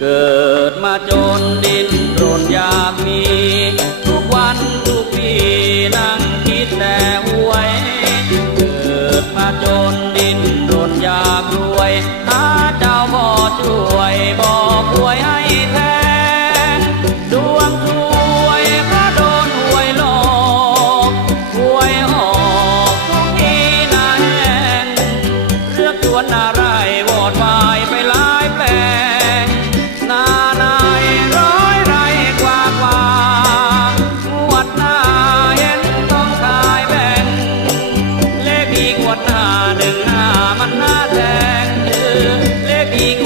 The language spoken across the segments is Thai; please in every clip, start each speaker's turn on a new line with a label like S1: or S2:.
S1: เกิดมาจน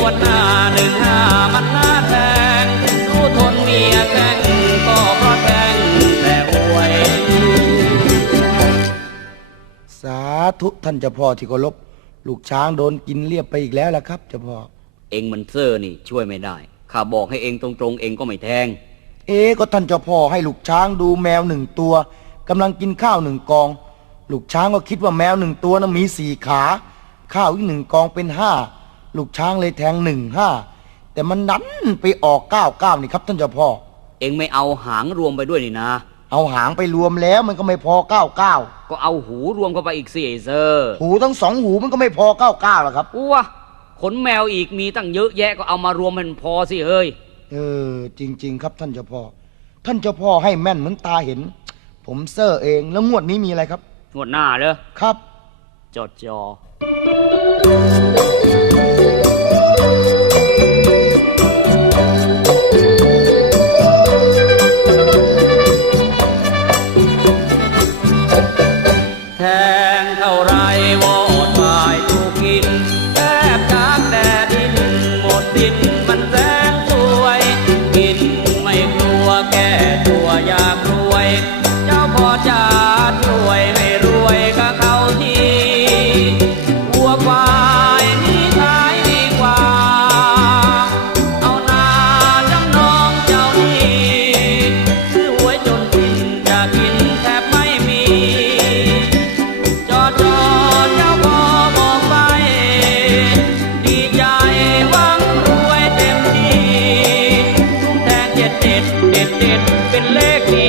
S1: วดหน้าหนึ่งห้ามันหน้าแทง
S2: สู้
S1: ทนเมียแกงก็พราะแกงแต่อวย
S2: สาธุท่านเจ้าพ่อที่เคารพลูกช้างโดนกินเรียบไปอีกแล้วล่ะครับเจ้าพ่อ
S1: เองมันเซอร์นี่ช่วยไม่ได้ ข้าบอกให้เองตรงๆ เองก็ไม่แทง
S2: เอ๊ะก็ท่านเจ้าพ่อให้ลูกช้างดูแมวหนึ่งตัวกำลังกินข้าวหนึ่งกอง ลูกช้างก็คิดว่าแมวหนึ่งตัวนะมีสี่ขา ข้าวอีกหนึ่งกองเป็นห้า ลูกช้างเลยแทงหนึ่งห้าแต่มันดันไปออกเก้าเก้านี่ครับท่านเจ้าพ่อ
S1: เองไม่เอาหางรวมไปด้วยนี่นะ
S2: เอาหางไปรวมแล้วมันก็ไม่พอเก้าเก้า
S1: ก็เอาหูรวมเข้าไปอีกสิไอ้เซอร์
S2: หูทั้งสองหูมันก็ไม่พอเก้าเก้าหรอกครับ
S1: อ้วขนแมวอีกมีตั้งเยอะแยะก็เอามารวมมันพอสิเฮ้ย
S2: เออ จริง ๆ ครับท่านเจ้าพ่อ ท่านเจ้าพ่อให้แม่นเหมือนตาเห็น ผมเซอร์เองแล้วงวดนี้มีอะไรครับ
S1: งวดหน้าเลย
S2: ครับ
S1: จอดจอ เป็นเลขดี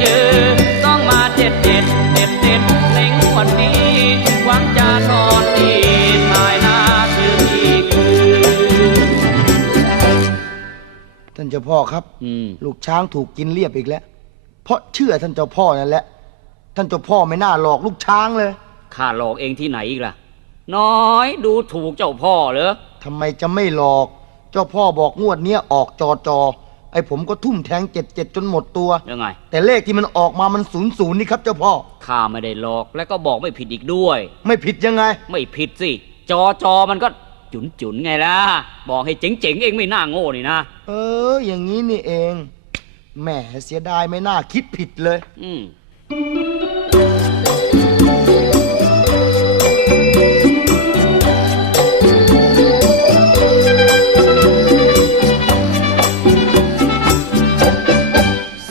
S1: เออต้องมาเจ็ดเจ็ดเด็ดเด็ดในงวดนี้ หวังจะนอนที่ทายหน้าชื่ออีกคือ
S2: ท่านเจ้าพ่อครับ
S1: อืม
S2: ลูกช้างถูกกินเรียบอีกแล้ว เพราะเชื่อท่านเจ้าพ่อนั่นแหละ ท่านเจ้าพ่อไม่น่าหลอกลูกช้างเลย
S1: ข้าหลอกเองที่ไหนอีกล่ะ น้อยดูถูกเจ้าพ่อเหรอ
S2: ทำไมจะไม่หลอก เจ้าพ่อบอกงวดเนี้ยออกจอจอ ไอ้ผมก็ทุ่มแทงเจ็ดเจ็ดจนหมดตัว
S1: ยังไง
S2: แต่เลขที่มันออกมามันศูนย์ศูนย์นี่ครับเจ้าพ่อ
S1: ข้าไม่ได้หลอกและก็บอกไม่ผิดอีกด้วย
S2: ไม่ผิดยังไง
S1: ไม่ผิดสิ จอจอมันก็จุนจุนๆไงล่ะ บอกให้เจ๋งเจ๋งๆเองไม่น่าโง่นี่นะ
S2: เออ อย่างนี้นี่เอง แหมเสียดายไม่น่าคิดผิดเลย
S1: อืม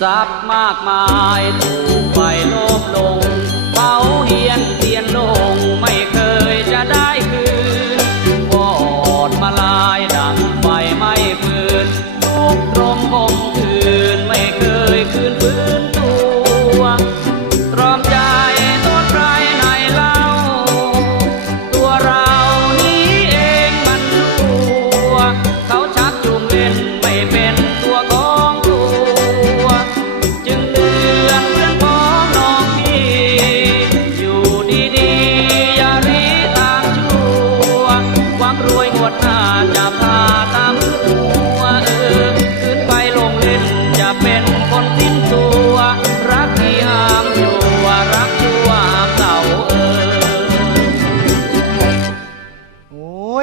S1: ทรัพย์มากมายถูกไฟโลบลงเผา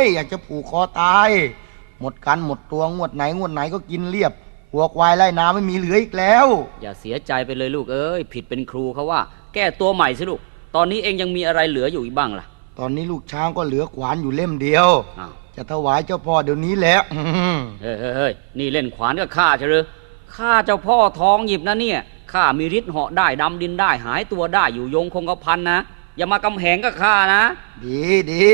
S2: อ้ยอยากจะผูกคอตาย หมดกันหมดตัวงวดไหนงวดไหนก็กินเรียบ หัวควายไล่น้ำไม่มีเหลืออีกแล้ว
S1: อย่าเสียใจไปเลยลูกเอ้ยผิดเป็นครูเขาว่า แก้ตัวใหม่สิลูก ตอนนี้เองยังมีอะไรเหลืออยู่อีกบ้างล่ะ
S2: ตอนนี้ลูกช้างก็เหลือขวานอยู่เล่มเดียว
S1: อ้าว
S2: จะถวายเจ้าพ่อเดี๋ยวนี้แหละ
S1: เฮ้ยเฮ้ยเฮ้ยนี่เล่นขวานกับข้าใช่หรือข้าเจ้าพ่อทองหยิบนะเนี่ยข้ามีฤทธิ์เหาะได้ดำดินได้หายตัวได้อยู่ยงคงกระพันนะอย่ามากำแหงกับข้านะ
S2: ดีดี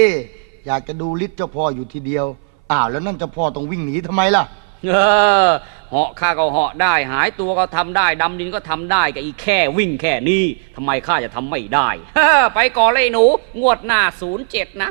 S2: อยากจะดูฤทธิ์เจ้าพ่ออยู่ทีเดียว อ้าวแล้วนั่นเจ้าพ่อต้องวิ่งหนีทำไมล่ะ
S1: เออเหาะข้าก็เหาะได้ หายตัวก็ทำได้ดำดินก็ทำได้กับอีแค่วิ่งแค่นี้ทำไมข้าจะทำไม่ได้ ไปก่อนเลยไอ้หนู งวดหน้าศูนย์เจ็ดนะ